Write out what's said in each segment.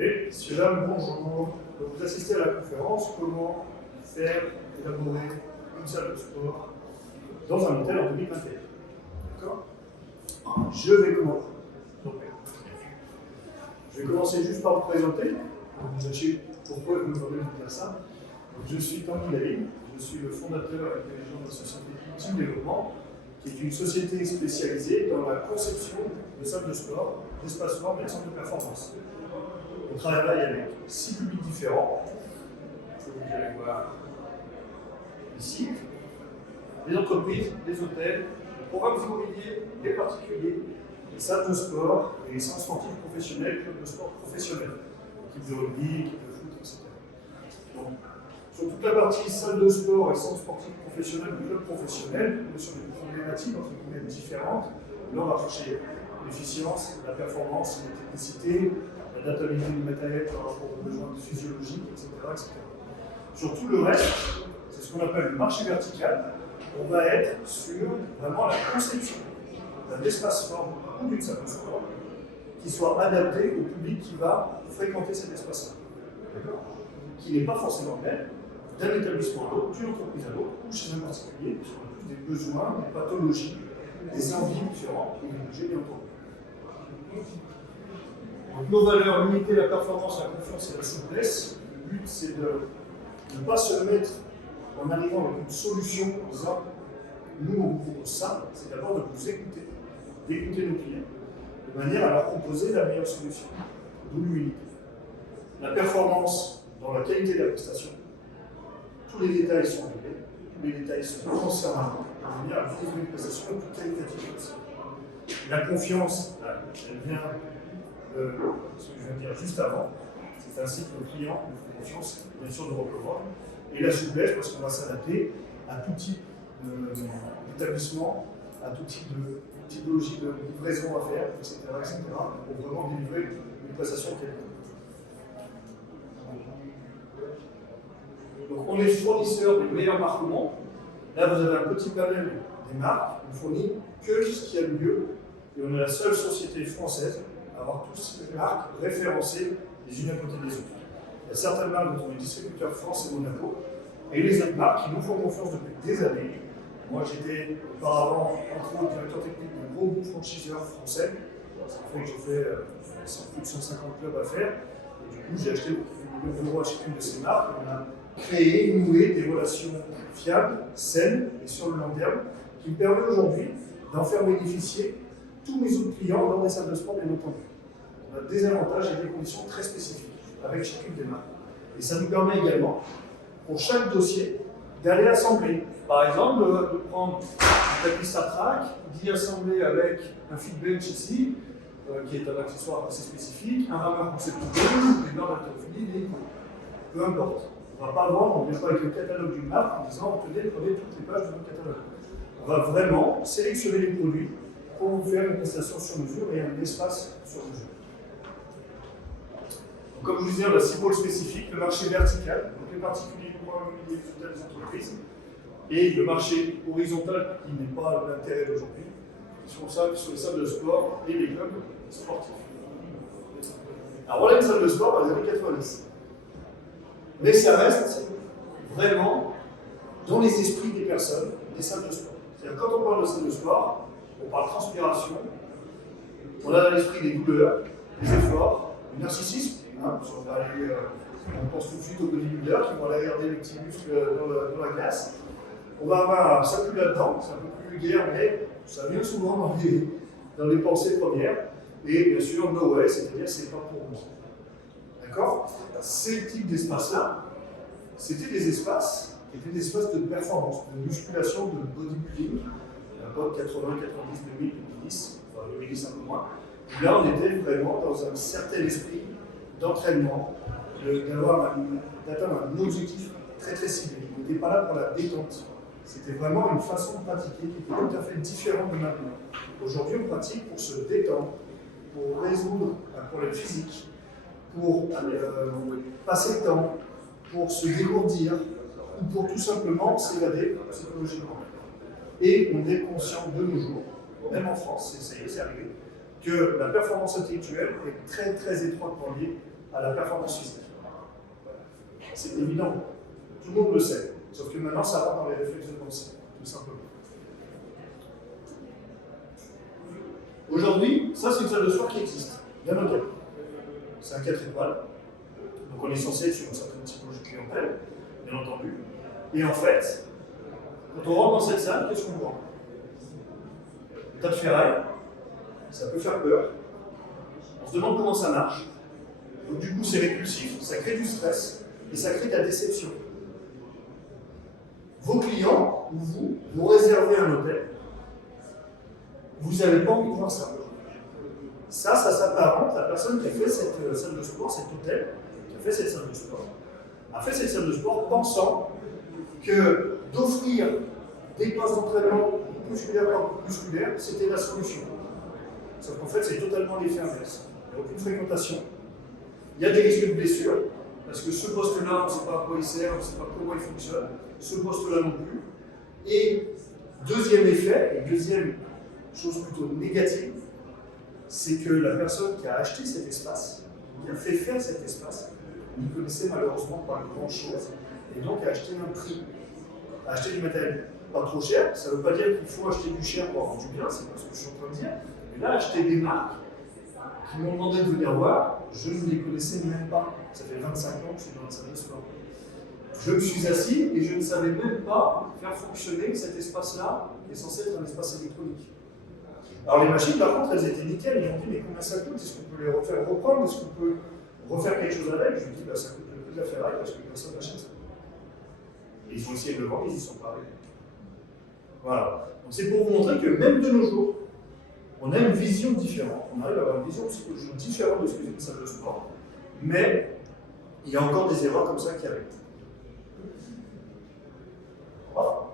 Et messieurs, dames, bonjour. Vous assistez à la conférence Comment faire élaborer une salle de sport dans un hôtel en 2021. D'accord? Je vais commencer. Je vais commencer juste par vous présenter, pour que vous sachiez pourquoi je me permets de vous dire ça. Donc, je suis Tanguy Lavigne, je suis le fondateur et dirigeant de la société Team Développement, qui est une société spécialisée dans la conception de salles de sport, d'espaces forts et de centres de performance. On travaille avec 6 publics différents, que vous allez voir ici, les entreprises, les hôtels, les programmes immobiliers, les particuliers, les salles de sport et les centres sportifs professionnels, clubs de sport professionnels, équipes de rugby, équipes de foot, etc. Donc, sur toute la partie salle de sport et centres sportifs professionnels ou clubs professionnels, on est sur des problématiques entre guillemets différentes. Là, on va chercher l'efficience, la performance, la technicité, l'adaptabilité du matériel par rapport aux besoins physiologiques, etc., etc. Sur tout le reste, c'est ce qu'on appelle le marché vertical. On va être sur vraiment la conception d'un espace fort ou d'une salle de sport qui soit adapté au public qui va fréquenter cet espace-là. Qui n'est pas forcément le même d'un établissement à l'autre, d'une entreprise à l'autre, ou chez un particulier, qui sont plus des besoins, des pathologies, des envies différentes, et j'ai bien entendu. Donc, nos valeurs, limiter la performance, la confiance et la souplesse. Le but, c'est de ne pas se mettre en arrivant avec une solution en disant nous, on vous propose ça, c'est d'abord de vous écouter, d'écouter nos clients, de manière à leur proposer la meilleure solution, d'où l'humilité. La performance dans la qualité de la prestation, tous les détails sont réglés, tous les détails sont pensés en amont, de manière à vivre une prestation la plus qualitative possible. La confiance, elle vient de ce que je viens de dire juste avant, c'est ainsi que nos clients nous font confiance, bien sûr, de recommande. Et la souplesse, parce qu'on va s'adapter à tout type d'établissement, à tout type de typologie de livraison à faire, etc., pour vraiment délivrer une prestation qualité. Donc on est fournisseur des meilleures marques au monde. Là, vous avez un petit panel des marques. On fournit que ce qui a le mieux. Et on est la seule société française à avoir toutes ces marques référencées les unes à côté des autres. Il y a certaines marques dont on est distributeur France et Monaco, et les autres marques qui nous font confiance depuis des années. Moi, j'étais auparavant, entre autres, directeur technique d'un gros groupe franchiseur français. Ça fait que j'ai fait plus de 150 clubs à faire. Et du coup, j'ai acheté des millions d'euros à chacune de ces marques. On a créé, noué des relations fiables, saines et sur le long terme, qui me permettent aujourd'hui d'en faire bénéficier tous mes autres clients dans des salles de sport, bien entendu. On a des avantages et des conditions très spécifiques avec chacune des marques. Et ça nous permet également, pour chaque dossier, d'aller assembler. Par exemple, de prendre un tapis Star Track, d'y assembler avec un Fitbench ici, qui est un accessoire assez spécifique, un rameur pour ses poupées, des barres d'haltérophilie, des coups. Peu importe. On ne va pas vendre, on ne vient pas avec le catalogue d'une marque en disant prenez toutes les pages de notre catalogue. On va vraiment sélectionner les produits pour vous faire une prestation sur mesure et un espace sur mesure. Donc, comme je vous disais, on a 6 pôles spécifiques, le marché vertical, donc les particuliers, les hôtels, les entreprises, et le marché horizontal qui n'est pas l'intérêt d'aujourd'hui, sur les salles de sport et les clubs sportifs. Alors voilà une salle de sport dans les années 90. Mais ça reste vraiment dans les esprits des personnes, des salles de sport. C'est-à-dire quand on parle de salle de sport, on parle transpiration, on a dans l'esprit des douleurs, des efforts, du narcissisme. On pense tout de suite aux bodybuilders qui vont aller regarder les petits muscles dans la glace. On va avoir ça plus là-dedans, c'est un peu plus vulgaire, mais ça vient souvent dans les pensées premières. Et bien sûr, no way, c'est-à-dire c'est pas pour moi. D'accord? Ces types d'espaces-là, c'était des espaces qui étaient des espaces de performance, de musculation, de bodybuilding, un peu 80, 90, 2000, 2010, enfin 2010 un peu moins. Là, on était vraiment dans un certain esprit d'entraînement, d'atteindre un objectif très très ciblé. On n'était pas là pour la détente. C'était vraiment une façon de pratiquer qui était tout à fait différente de maintenant. Aujourd'hui, on pratique pour se détendre, pour résoudre un problème physique, pour passer le temps, pour se dégourdir, ou pour tout simplement s'évader psychologiquement. Et on est conscient de nos jours, même en France, ça y est, c'est arrivé, que la performance intellectuelle est très très étroitement liée à la performance physique. C'est évident, tout le monde le sait, sauf que maintenant ça rentre dans les réflexes de pensée, tout simplement. Aujourd'hui, ça c'est une salle de sport qui existe, bien ok. C'est un 4 étoiles, donc on est censé être sur une certaine typologie de clientèle, bien entendu. Et en fait, quand on rentre dans cette salle, qu'est-ce qu'on voit? Un tas de ferraille, ça peut faire peur, on se demande comment ça marche, donc du coup c'est répulsif, ça crée du stress, et ça crée de la déception. Vos clients, ou vous réservez un hôtel, vous n'avez pas envie de voir ça. Ça s'apparente à la personne qui a fait cette salle de sport, cet hôtel, qui a fait cette salle de sport, a fait cette salle de sport pensant que d'offrir des postes d'entraînement musculaire par musculaire, c'était la solution. Sauf qu'en fait, c'est totalement l'effet inverse. Il n'y a aucune fréquentation. Il y a des risques de blessure, parce que ce poste-là, on ne sait pas à quoi il sert, on ne sait pas comment il fonctionne, ce poste-là non plus. Et deuxième effet, et deuxième chose plutôt négative, c'est que la personne qui a acheté cet espace, qui a fait faire cet espace, n'y connaissait malheureusement pas grand-chose, et donc a acheté un prix, a acheté du matériel pas trop cher. Ça ne veut pas dire qu'il faut acheter du cher pour avoir du bien, c'est pas ce que je suis en train de dire, mais là, acheter des marques qui m'ont demandé de venir voir, je ne les connaissais même pas. Ça fait 25 ans que je suis dans la salle de sport. Je me suis assis et je ne savais même pas faire fonctionner cet espace-là, qui est censé être un espace électronique. Alors les machines, par contre, elles étaient nickel. Ils m'ont dit, mais combien ça coûte? Est-ce qu'on peut les refaire reprendre? Est-ce qu'on peut refaire quelque chose avec? Je lui ai dit, bah, ça coûte le prix de la ferraille parce que personne n'achète ça. Et ils ont essayé de le vendre, ils y sont pas arrivés. Voilà. Donc c'est pour vous montrer que même de nos jours, on a une vision différente. On arrive à avoir une vision psychologique différente de ce que c'est une salle de sport. Mais il y a encore des erreurs comme ça qui arrivent. Voilà.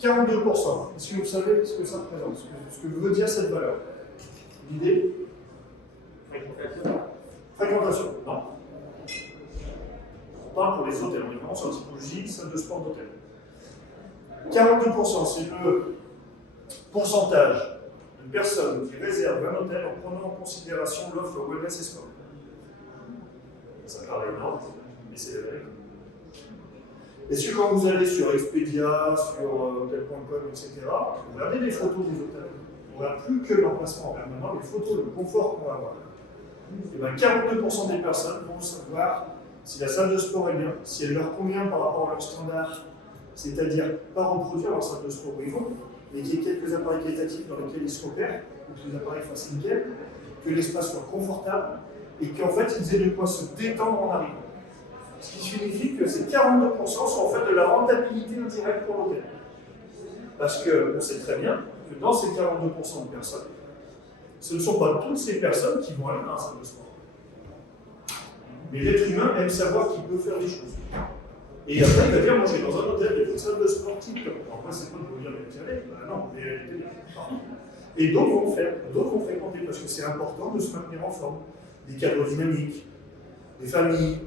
42%. Est-ce que vous savez ce que ça représente, ce que veut dire cette valeur? L'idée? Fréquentation. Non. On parle pour les hôtels, on est vraiment sur la typologie salle de sport d'hôtel. 42%, c'est le pourcentage de personnes qui réservent un hôtel en prenant en considération l'offre wellness et sport. Ça paraît énorme, mais c'est la vérité. Est-ce que quand vous allez sur Expedia, sur hotel.com, etc., vous regardez les photos des hôtels, on ne regarde plus que l'emplacement, on regarde maintenant les photos, le confort qu'on va avoir. Et bien 42% des personnes vont savoir si la salle de sport est bien, si elle leur convient par rapport à leurs standards, c'est-à-dire pas reproduire leur salle de sport où ils vont, mais qu'il y ait quelques appareils qualitatifs dans lesquels ils se repèrent, ou que les appareils fassent nickel, que l'espace soit confortable, et qu'en fait ils aient de quoi se détendre en arrivant. Ce qui signifie que ces 42% sont en fait de la rentabilité indirecte pour l'hôtel. Parce qu'on sait très bien que dans ces 42% de personnes, ce ne sont pas toutes ces personnes qui vont aller dans la salle de sport. Mais l'être humain aime savoir qu'il peut faire des choses. Et après, il va dire, moi je vais dans un hôtel, il y a une salle de sport type. Après, c'est pas de vous dire, mais tiens, non, mais elle était bien. Et d'autres vont faire, d'autres vont fréquenter, parce que c'est important de se maintenir en forme. Des cadres dynamiques, des familles,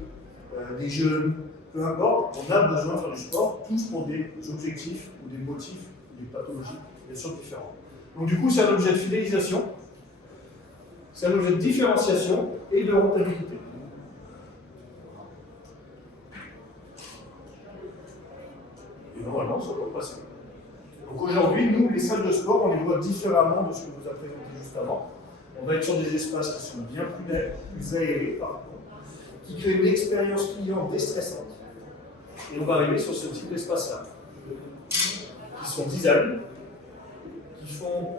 des jeunes, peu importe, on a besoin de faire du sport, tous pour des objectifs ou des motifs, des pathologies, bien sûr différents. Donc du coup, c'est un objet de fidélisation, c'est un objet de différenciation et de rentabilité. Et normalement, ça doit passer. Donc aujourd'hui, nous, les salles de sport, on les voit différemment de ce que vous a présenté juste avant. On va être sur des espaces qui sont bien plus nets, plus aérés, par contre, qui créent une expérience client déstressante. Et on va arriver sur ce type d'espace-là, qui sont design, qui font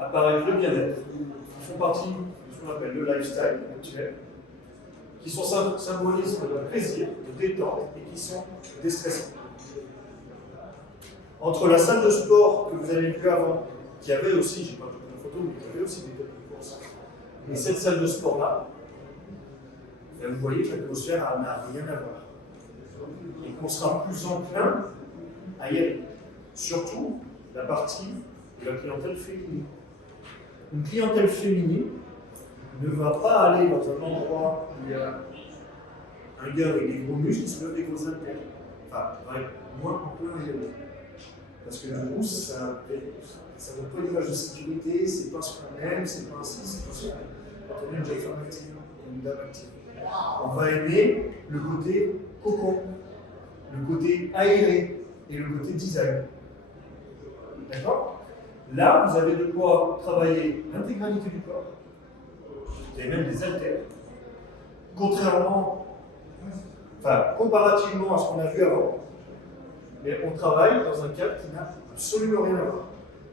apparaître le bien-être, qui font partie de ce qu'on appelle le lifestyle actuel, qui sont symbolismes de plaisir, de détente, et qui sont déstressants. Entre la salle de sport que vous avez vue avant, qui avait aussi, je n'ai pas toute la photo, mais qui avait aussi des tapis de course, et cette salle de sport-là, vous voyez que l'atmosphère n'a rien à voir. Et qu'on sera plus enclin à y aller. Surtout la partie de la clientèle féminine. Une clientèle féminine ne va pas aller dans un endroit où il y a un gars avec des gros muscles qui se lève des gros haltères. Enfin, va être moins enclin à y aller. Parce que du coup, ça donne pas une image de sécurité, c'est pas ce qu'on aime, c'est pas ainsi, c'est pas ce qu'on aime. Quand on est une jeune femme active, une dame active. On va aimer le côté cocon, le côté aéré et le côté design. D'accord? Là, vous avez de quoi travailler l'intégralité du corps. Vous avez même des haltères. Comparativement à ce qu'on a vu avant, mais on travaille dans un cadre qui n'a absolument rien à voir.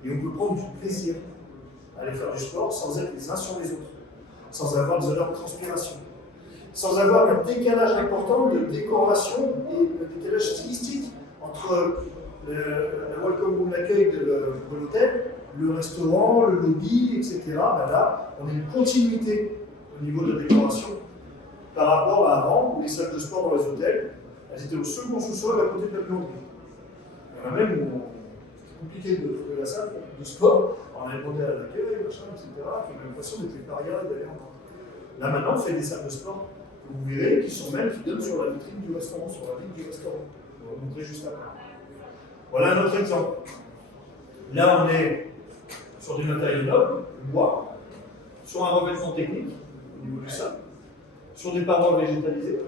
Et on peut prendre du plaisir à aller faire du sport sans être les uns sur les autres, sans avoir des odeurs de transpiration, sans avoir un décalage important de décoration et un décalage stylistique entre la welcome room, l'accueil de l'hôtel, le restaurant, le lobby, etc. Ben là, on a une continuité au niveau de la décoration par rapport à avant, où les salles de sport dans les hôtels, elles étaient au second sous-sol à côté de la buanderie. Il y en a même où c'est compliqué de trouver la salle de sport, on a demandé à l'accueil, machin, etc. On a l'impression d'être les parias et d'aller en bas. Là maintenant, on fait des salles de sport que vous verrez qui sont même, qui donnent sur la vitrine du restaurant, sur la vitre du restaurant. On va vous montrer juste après. Voilà un autre exemple. Là, on est sur des matériaux nobles, le bois, sur un revêtement technique au niveau du sol, sur des parois végétalisées,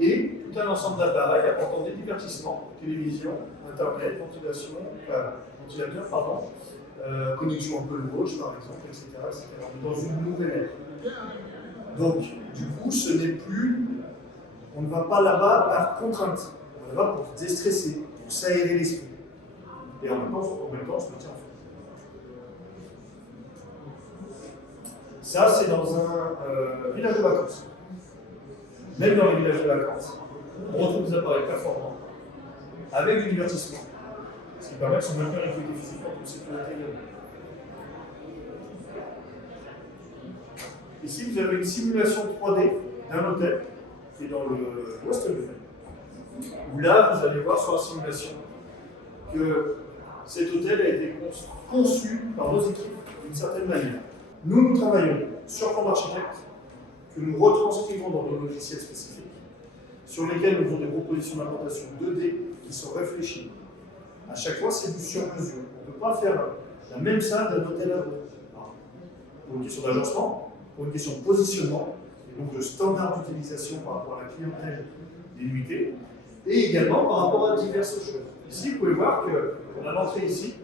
et tout un ensemble d'appareils apportant des divertissements, télévision, internet, ventilateur, connexion un peu gauche par exemple, etc., etc. On est dans une nouvelle ère. Donc, du coup, ce n'est plus, on ne va pas là-bas par contrainte, on va là-bas pour se déstresser, pour s'aérer l'esprit. Et en même temps, on se maintient en fait. Ça, c'est dans un village de vacances. Même dans les villages de vacances, on retrouve des appareils performants avec du divertissement, ce qui permet de se maintenir l'activité physique en toute sécurité également. Ici, vous avez une simulation 3D d'un hôtel qui est dans l'ouest de l'Ukraine. Où là, vous allez voir sur la simulation que cet hôtel a été conçu par nos équipes d'une certaine manière. Nous travaillons sur plan d'architecte que nous retranscrivons dans nos logiciels spécifiques, sur lesquels nous avons des propositions d'implantation 2D qui sont réfléchies. À chaque fois, c'est du sur-mesure. On ne peut pas faire la même salle d'un hôtel à l'autre. Pour une question d'agencement, pour une question de positionnement, et donc de standard d'utilisation par rapport à la clientèle des nuitées, et également par rapport à diverses choses. Ici, vous pouvez voir qu'on a l'entrée ici,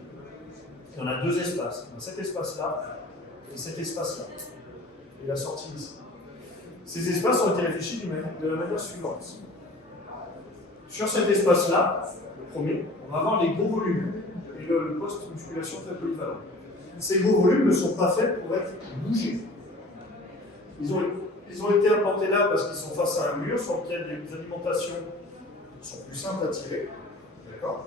et on a deux espaces. On a cet espace-là et cet espace-là. Et la sortie ici. Ces espaces ont été réfléchis de la manière suivante. Sur cet espace-là, le premier, on va avoir les gros volumes et le poste musculation très polyvalent. Ces gros volumes ne sont pas faits pour être bougés. Ils ont été implantés là parce qu'ils sont face à un mur sur lequel les alimentations sont plus simples à tirer. D'accord ?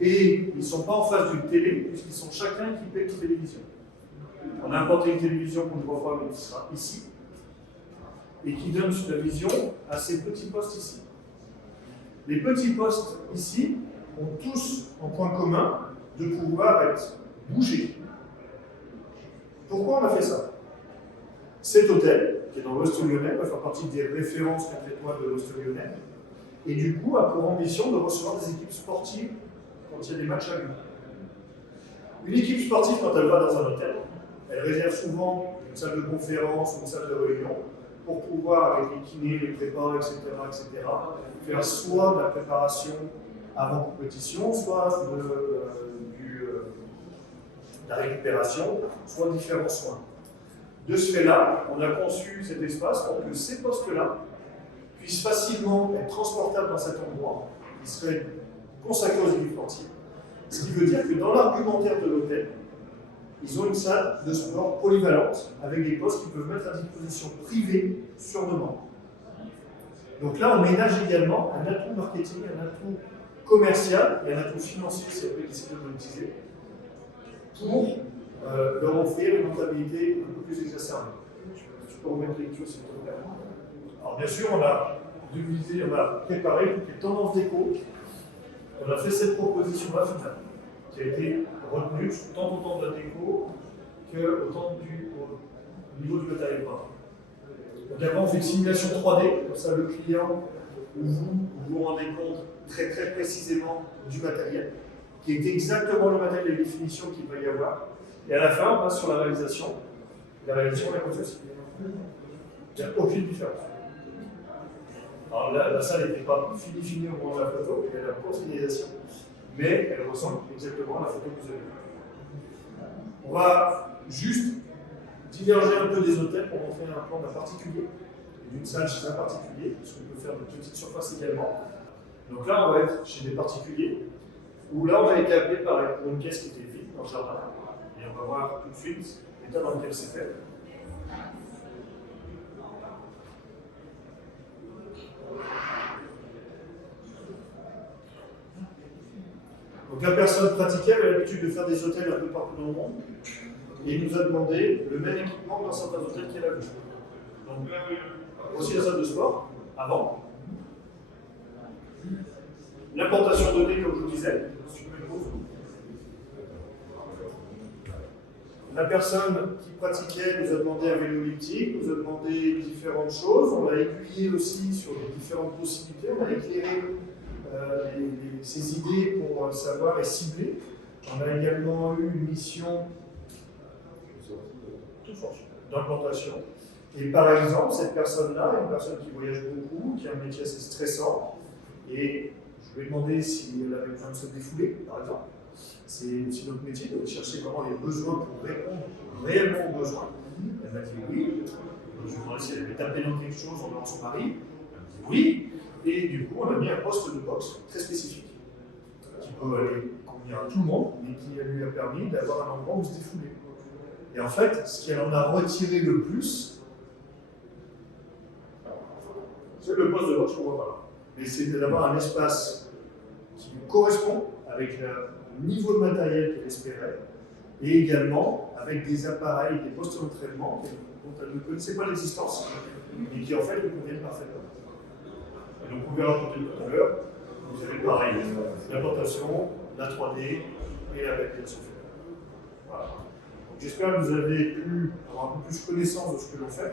Et ils ne sont pas en face d'une télé, puisqu'ils sont chacun équipés de télévision. On a implanté une télévision qu'on ne voit pas, mais qui sera ici, et qui donne la vision à ces petits postes ici. Les petits postes ici ont tous en point commun de pouvoir être bougés. Pourquoi on a fait ça? Cet hôtel, qui est dans l'Ouest lyonnais, va faire partie des références 4 étoiles de l'Ouest lyonnais, et du coup a pour ambition de recevoir des équipes sportives quand il y a des matchs à Lyon. Une équipe sportive, quand elle va dans un hôtel, elle réserve souvent une salle de conférence ou une salle de réunion pour pouvoir, avec les kinés, les prépas, etc., faire soit de la préparation avant compétition, soit de la récupération, soit différents soins. De ce fait-là, on a conçu cet espace pour que ces postes-là puissent facilement être transportables dans cet endroit, qui serait consacré aux équipes sportives. Ce qui veut dire que dans l'argumentaire de l'hôtel, ils ont une salle de sport polyvalente avec des postes qu'ils peuvent mettre à disposition privée sur demande. Donc là, on ménage également un atout marketing, un atout commercial et un atout financier, si on veut essayer de monétiser, pour leur offrir une rentabilité un peu plus exacerbée. Je peux remettre les choses, s'il vous plaît. Alors bien sûr, on a préparé toutes les tendances déco. On a fait cette proposition-là finale, qui a été retenue tant au temps de la déco au niveau du matériel peint. Donc avant, on fait une simulation 3D, comme ça le client ou vous rendez compte très très précisément du matériel, qui est exactement le matériel et les définitions qu'il va y avoir. Et à la fin, on passe sur la réalisation. La réalisation, on la construit aussi. Il n'y a aucune différence. Alors la salle n'était pas finie au moment de la photo, il y a la post-finalisation, mais elle ressemble exactement à la photo que vous avez vue. On va juste diverger un peu des hôtels pour montrer un plan d'un particulier, et d'une salle chez un particulier, parce qu'on peut faire de petites surfaces également. Donc là, on va être chez des particuliers, où là, on a été appelé pour une pièce qui était vide dans le jardin, et on va voir tout de suite l'état dans lequel c'est fait. Donc la personne pratiquait, avait l'habitude de faire des hôtels un peu partout dans le monde, et il nous a demandé le même équipement dans certains hôtels qu'elle a vu. Donc, voici la salle de sport, avant. L'implantation donnée, comme je vous disais. La personne qui pratiquait nous a demandé un vélo elliptique, nous a demandé différentes choses. On l'a aiguillé aussi sur les différentes possibilités. On a éclairé ses idées pour savoir et cibler. On a également eu une mission d'implantation. Et par exemple, cette personne-là, une personne qui voyage beaucoup, qui a un métier assez stressant, et je lui ai demandé si elle avait besoin de se défouler, par exemple. C'est aussi notre métier de chercher vraiment les besoins pour répondre réellement aux besoins. Elle m'a dit oui. Je lui ai demandé si elle avait tapé dans quelque chose en dehors de son mari. Elle m'a dit oui. Et du coup, on a mis un poste de boxe très spécifique, qui peut aller convenir à tout le monde, mais qui lui a permis d'avoir un endroit où se défouler. Et en fait, ce qu'elle en a retiré le plus, c'est le poste de boxe qu'on voit pas là. Mais c'est d'avoir un espace qui lui correspond avec le niveau de matériel qu'elle espérait, et également avec des appareils, des postes d'entraînement dont elle ne connaissait pas l'existence, et qui en fait lui conviennent parfaitement. Et donc on verra tout à l'heure, vous avez pareil, l'implantation, la 3D et la validation. Voilà. Donc j'espère que vous avez pu avoir un peu plus connaissance de ce que l'on fait.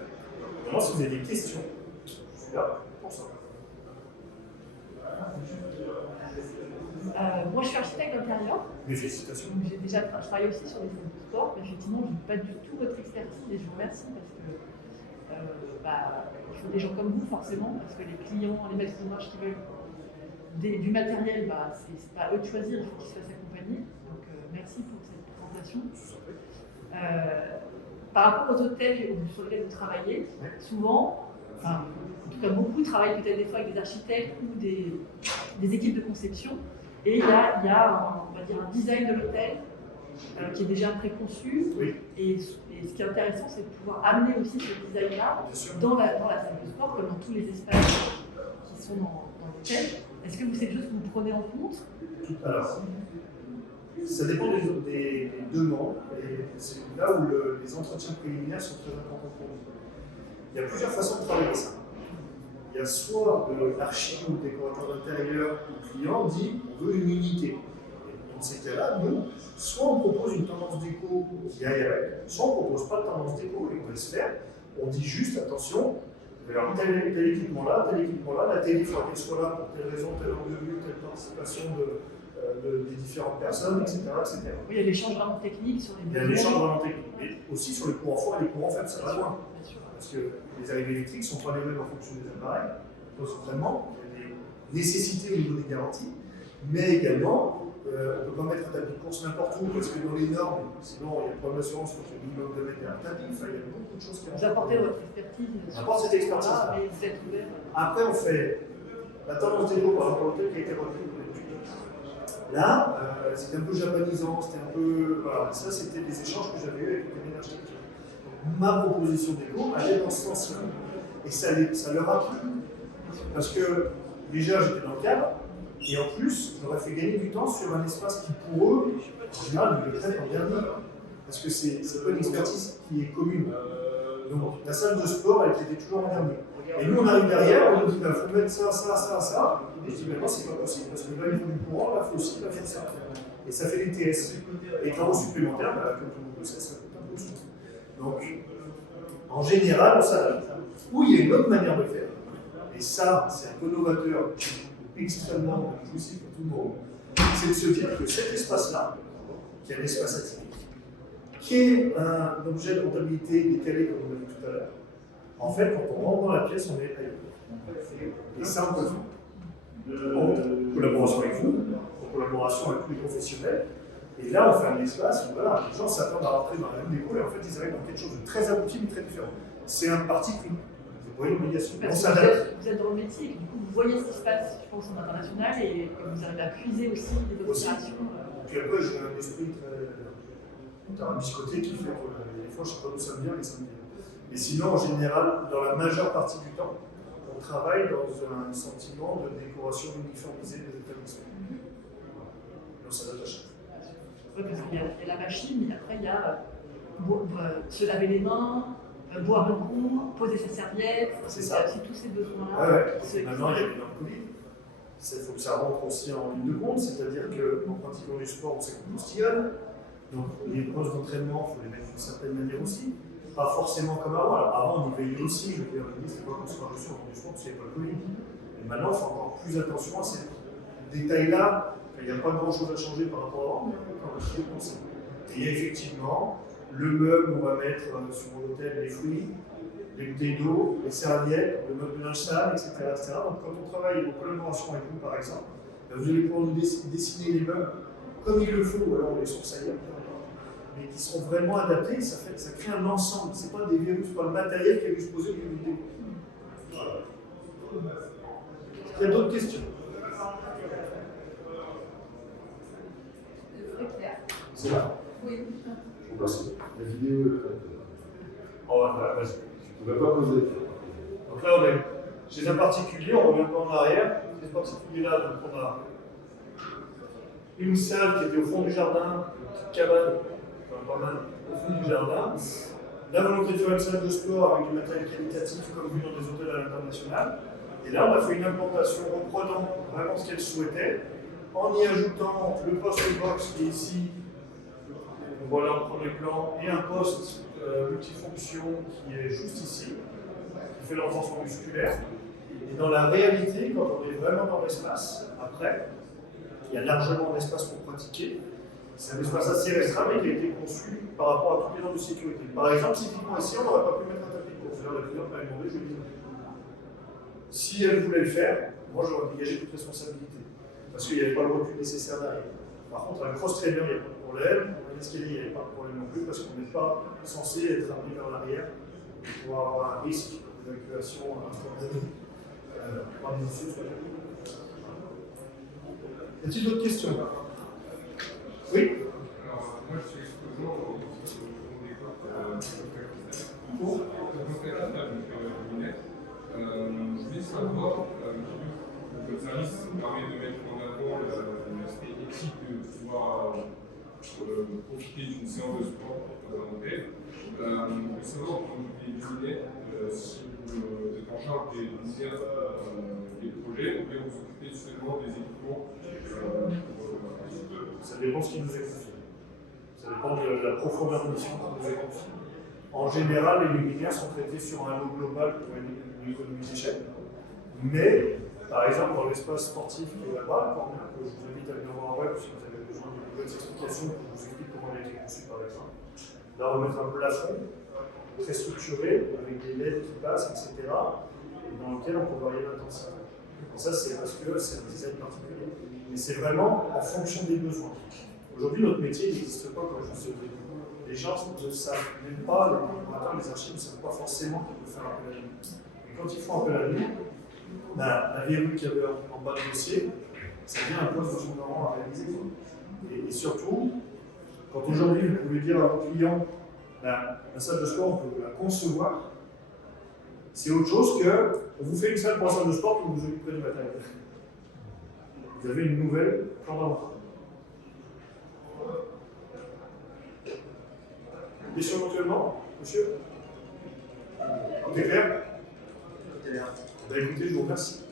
Maintenant, si vous avez des questions, je suis là pour ça. Moi, je suis architecte d'intérieur. Mes félicitations. Je travaille aussi sur les salles de sport. Effectivement, je n'ai pas du tout votre expertise et je vous remercie parce que il faut des gens comme vous, forcément, parce que les clients, les maîtres d'ouvrage qui veulent du matériel, c'est pas à eux de choisir, il faut qu'ils se fassent accompagner. Donc, merci pour cette présentation. Par rapport aux hôtels sur lesquels vous travaillez, souvent, en tout cas beaucoup travaillent peut-être des fois avec des architectes ou des équipes de conception, et il y a on va dire un design de l'hôtel qui est déjà préconçu, oui. Et ce qui est intéressant, c'est de pouvoir amener aussi ce design-là dans la salle de sport, comme dans tous les espaces qui sont dans l'hôtel. Est-ce que c'est quelque chose que vous prenez en compte? Alors, ça dépend des demandes, et c'est là où les entretiens préliminaires sont très importants pour nous. Il y a plusieurs façons de travailler ça. Il y a soit l'archi ou le décorateur d'intérieur ou le client dit on veut une unité. Et dans ces cas-là, nous, soit on propose une tendance déco qui aille avec, soit on ne propose pas de tendance déco et on laisse faire. On dit juste attention, alors tel équipement-là, la télé, il faudra qu'elle soit là pour telle raison, tel angle de vue, telle participation des différentes personnes, etc. Oui, il y a l'échange vraiment technique sur les besoins. Il y a l'échange vraiment technique, mais aussi sur les courants forts et les courants faibles, ça va loin. Parce que les arrivées électriques ne sont pas les mêmes en fonction des appareils. Donc, vraiment, il y a des nécessités au niveau des garanties, mais également, on ne peut pas mettre un tapis de course n'importe où, parce que dans les normes, sinon il y a un problème d'assurance contre le minimum de mètres d'un tapis, il y a beaucoup de choses qui vous apportez votre expertise. J'apporte cette expertise-là. Et vous êtes ouvert. Après, on fait la tendance déco par rapport au hôtel qui a été retenu pour l'étude. Là, c'était un peu japonisant, c'était un peu. Voilà, ça, c'était des échanges que j'avais eu avec le cabinet d'architecture. Ma proposition déco allait dans ce sens-là. Et ça leur a plu. Parce que déjà, j'étais dans le cadre, et en plus, j'aurais fait gagner du temps sur un espace qui, pour eux, en général, ils le traitent en dernier. Parce que c'est pas une expertise qui est commune. Donc, la salle de sport, elle était toujours en dernier. Et nous, on arrive derrière, on nous dit, il faut mettre ça. Et je dis, non, c'est pas possible, parce que là, il faut du courant, là, il faut aussi, là, il faut ça. Et ça fait des TS. Et travaux supplémentaires, comme tout le monde le sait, ça coûte un peu cher. Donc, en général, on s'adapte. Ou il y a une autre manière de faire, et ça, c'est un peu novateur, extrêmement jouissif pour tout le monde, c'est de se dire que cet espace-là, qui est un espace atypique, qui est un objet de rentabilité décalé, comme on l'a vu tout à l'heure, En fait, quand on rentre dans la pièce, on est ailleurs. Et ça, on peut faire. En collaboration avec vous, en collaboration avec tous les professionnels. Et là, on fait un espace où voilà, les gens s'attendent à rentrer dans la même déco et en fait, ils arrivent dans quelque chose de très abouti mais très différent. C'est un parti pris. C'est pas une obligation. On s'adapte. Vous êtes dans le métier, du coup, vous voyez ce qui se passe, je pense, en international et vous arrivez à puiser aussi des opérations. Puis après, j'ai un esprit très biscoté qui fait que des fois, je ne sais pas d'où ça me vient, mais ça me vient. Mais sinon, en général, dans la majeure partie du temps, on travaille dans un sentiment de décoration uniformisée des établissements. Et on s'adapte à chaque fois. Oui, parce qu'il y a la machine, mais après, il y a se laver les mains, boire un coup, poser sa serviette. C'est ça. C'est tous ces besoins-là. Ouais. Maintenant, il y a les normes Covid. Il faut que ça rentre aussi en ligne de compte, c'est-à-dire qu'en pratiquant du sport, on sait qu'on postillonne. Donc, les postes d'entraînement, il faut les mettre d'une certaine manière aussi. Pas forcément comme avant. Alors, avant, on y veillait aussi. Je veux dire, c'était pas comme ça quand je suis en du sport, parce qu'il n'y avait pas le Covid. Et maintenant, il faut encore plus attention à ces détails-là. Il n'y a pas grand-chose à changer par rapport à avant, mais quand même, il faut penser. Et il y a effectivement le meuble où on va mettre sur l'hôtel les fruits, les bouteilles d'eau, les serviettes, le meuble de linge sale, etc., etc. Donc quand on travaille en collaboration avec vous, par exemple, vous allez pouvoir nous dessiner les meubles comme il le faut, ou alors on les source ailleurs, mais qui seront vraiment adaptés. Ça crée un ensemble. Ce n'est pas des verrous, ce n'est pas le matériel qui est disposé au milieu du décor. Voilà. Il y a d'autres questions? C'est là? Oui. Je vous remercie. La vidéo est prête. Oh, voilà, vas-y. Je ne pouvais pas poser. Donc là, on est chez un particulier, on revient un peu en arrière. Chez ce particulier-là, donc on a une salle qui était au fond du jardin, une petite cabane, enfin, pas mal, au fond du jardin. La volonté de faire une salle de sport avec du matériel qualitatif, comme vu dans des hôtels à l'international. Et là, on a fait une implantation reprenant vraiment ce qu'elle souhaitait, en y ajoutant le poste box qui est ici. Voilà en premier plan, et un poste multifonction qui est juste ici, qui fait l'enforcement musculaire. Et dans la réalité, quand on est vraiment dans l'espace, après, il y a largement d'espace pour pratiquer. C'est un espace assez restreint, mais qui a été conçu par rapport à toutes les normes de sécurité. Par exemple, typiquement ici, on n'aurait pas pu mettre un tapis de course. Là, la cliente m'avait demandé, je lui ai dit non. Si elle voulait le faire, moi j'aurais dégagé toute responsabilité, parce qu'il n'y avait pas le recul nécessaire derrière. Par contre, un cross-trainer, il n'y a pas de problème. Un escalier, il n'y avait pas de problème non plus, parce qu'on n'est pas censé être amené vers l'arrière pour avoir un risque d'évacuation instantanée. Par des issues, y a-t-il d'autres questions? Oui? Alors, moi, je suis exposant au décor Pour je voulais savoir, votre service permet de mettre en avant l'aspect éthique de pouvoir profiter d'une séance de sport dans un hôtel. Je voulais savoir, quand vous faites des lunettes, si vous êtes en charge des designs des projets, ou bien vous occupez seulement des équipements Ça dépend de ce qui nous est confié. Ça dépend de la profondeur de mission qui nous est confiée. En général, les luminaires sont traités sur un lot global pour une économie d'échelle. Mais, par exemple, dans l'espace sportif qui est là-bas, je vous invite à venir voir un web si vous avez besoin de nouvelles explications, je vous explique comment il a été conçu, par exemple. Là, on va mettre un plafond très structuré, avec des LED qui passent, etc., et dans lequel on peut varier l'intensité. Et ça, c'est parce que c'est un design particulier. Mais c'est vraiment en fonction des besoins. Aujourd'hui, notre métier n'existe pas comme je vous ai dit. Les gens ne savent même pas, les décorateurs, les archives ne savent pas forcément qu'ils peuvent faire appel à nous. Et quand ils font appel à nous, la verrue qu'il y avait en bas du dossier, ça devient un poste de sous-marrant à réaliser. Et surtout, quand aujourd'hui vous pouvez dire à vos clients, la salle de sport, on peut la concevoir, c'est autre chose que on vous fait une salle pour la salle de sport pour vous occuper du matériel. Vous avez une nouvelle plan. Question éventuellement, monsieur? Tout est clair? Écoutez, je vous remercie.